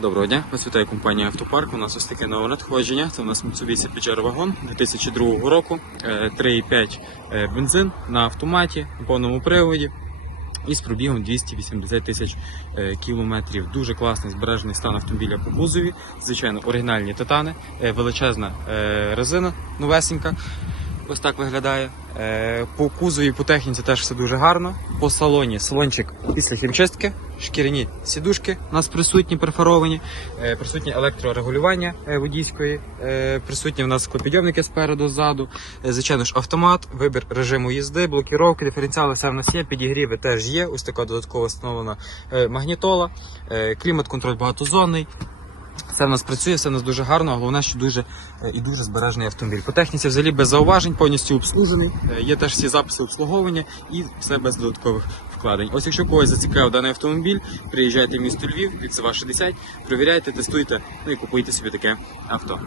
Доброго дня, вас вітає компанія Автопарк. У нас ось таке нове надходження. Це у нас Mitsubishi Pajero Wagon 2002 року, Е, 3,5 е, бензин на автоматі, на повному приводі. І з пробігом 280 тисяч е, кілометрів. Дуже класний збережений стан автомобіля по кузові. Звичайно, оригінальні титани, е, величезна е, резина новесенька. Ось так виглядає. Е, По кузові, по техніці теж все дуже гарно. По салоні салончик після хімчистки, шкіряні сідушки у нас присутні, перфоровані, е, присутнє електрорегулювання е, водійської, присутні у нас склопідйомники спереду, ззаду. Звичайно ж, автомат, вибір режиму їзди, блокіровки, диференціали, все в нас є, підігріви теж є. Ось така додатково встановлена магнітола, клімат-контроль багатозонний. Все в нас працює, все в нас дуже гарно, а головне, що дуже е, і дуже збережений автомобіль. По техніці взагалі без зауважень, повністю обслужений. Е, Є теж всі записи обслуговування і все без додаткових вкладень. Ось якщо когось зацікавив даний автомобіль, приїжджайте в місто Львів, Ліцева 60, перевіряйте, тестуйте, ну і купуйте собі таке авто.